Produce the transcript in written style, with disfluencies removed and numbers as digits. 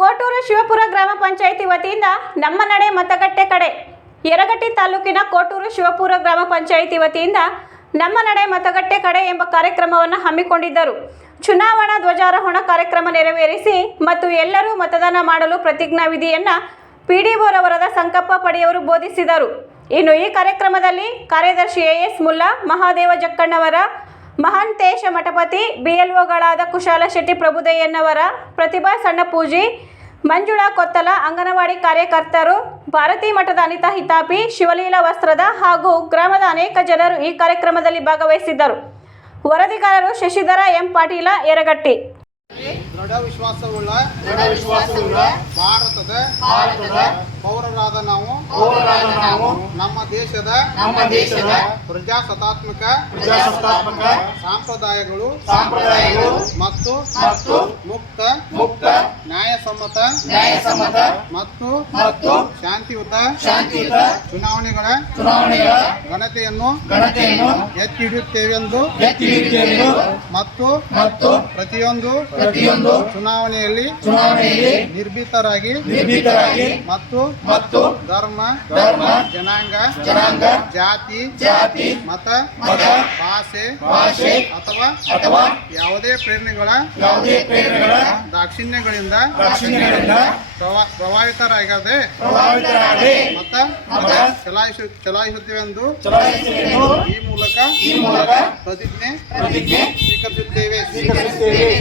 ಕೋಟೂರು ಶಿವಪುರ ಗ್ರಾಮ ಪಂಚಾಯಿತಿ ವತಿಯಿಂದ ನಮ್ಮ ನಡೆ ಮತಗಟ್ಟೆ ಕಡೆ. ಯರಗಟ್ಟಿ ತಾಲೂಕಿನ ಕೋಟೂರು ಶಿವಪುರ ಗ್ರಾಮ ಪಂಚಾಯಿತಿ ವತಿಯಿಂದ ನಮ್ಮ ನಡೆ ಮತಗಟ್ಟೆ ಕಡೆ ಎಂಬ ಕಾರ್ಯಕ್ರಮವನ್ನು ಹಮ್ಮಿಕೊಂಡಿದ್ದರು. ಚುನಾವಣಾ ಧ್ವಜಾರೋಹಣ ಕಾರ್ಯಕ್ರಮ ನೆರವೇರಿಸಿ ಮತ್ತು ಎಲ್ಲರೂ ಮತದಾನ ಮಾಡಲು ಪ್ರತಿಜ್ಞಾ ವಿಧಿಯನ್ನು ಪಿಡಿಒರವರಾದ ಸಂಕಪ್ಪ ಪಡಿಯವರು ಬೋಧಿಸಿದರು. ಇನ್ನು ಈ ಕಾರ್ಯಕ್ರಮದಲ್ಲಿ ಕಾರ್ಯದರ್ಶಿ ಎಎಸ್ ಮುಲ್ಲಾ, ಮಹಾದೇವ ಜಕ್ಕಣ್ಣವರ, ಮಹಾಂತೇಶ ಮಠಪತಿ, ಬಿಎಲ್ಒಗಳಾದ ಕುಶಾಲ ಶೆಟ್ಟಿ ಪ್ರಭುದಯ್ಯನವರ, ಪ್ರತಿಭಾ ಸಣ್ಣಪೂಜಿ, ಮಂಜುಳಾ ಕೊತ್ತಲ, ಅಂಗನವಾಡಿ ಕಾರ್ಯಕರ್ತರು, ಭಾರತೀ ಮಠದ ಅನಿತಾ ಹಿತಾಪಿ, ಶಿವಲೀಲಾ ವಸ್ತ್ರದ ಹಾಗೂ ಗ್ರಾಮದ ಅನೇಕ ಜನರು ಈ ಕಾರ್ಯಕ್ರಮದಲ್ಲಿ ಭಾಗವಹಿಸಿದ್ದರು. ವರದಿಗಾರರು ಶಶಿಧರ ಎಂ ಪಾಟೀಲ, ಯರಗಟ್ಟಿ. ದೃಢ ವಿಶ್ವಾಸವುಳ್ಳ ಭಾರತದ ಪೌರರಾದ ನಾವು ನಮ್ಮ ದೇಶದ ಪ್ರಜಾಸತ್ತಾತ್ಮಕ ಸಂಪ್ರದಾಯಗಳು ಮತ್ತು ಮುಕ್ತ ನ್ಯಾಯಸಮ್ಮತ ಮತ್ತು ಶಾಂತಿಯುತ ಚುನಾವಣೆಗಳ ಘನತೆಯನ್ನು ಎತ್ತಿ ಹಿಡಿಯುತ್ತೇವೆಂದು ಮತ್ತು ಪ್ರತಿಯೊಂದು ಚುನಾವಣೆಯಲ್ಲಿ ನಿರ್ಭೀತರಾಗಿ ಮತ್ತು ಧರ್ಮ ಜನಾಂಗ ಜಾತಿ ಮತ ಭಾಷೆ ಅಥವಾ ಯಾವುದೇ ಪ್ರೇರಣೆಗಳ ದಾಕ್ಷಿಣ್ಯಗಳಿಂದ ಪ್ರಭಾವಿತರಾಗದೆ ಮತ ಚಲಾಯಿಸುತ್ತೇವೆಂದು ಈ ಮೂಲಕ ಪ್ರತಿಜ್ಞೆ ಸ್ವೀಕರಿಸುತ್ತೇವೆ.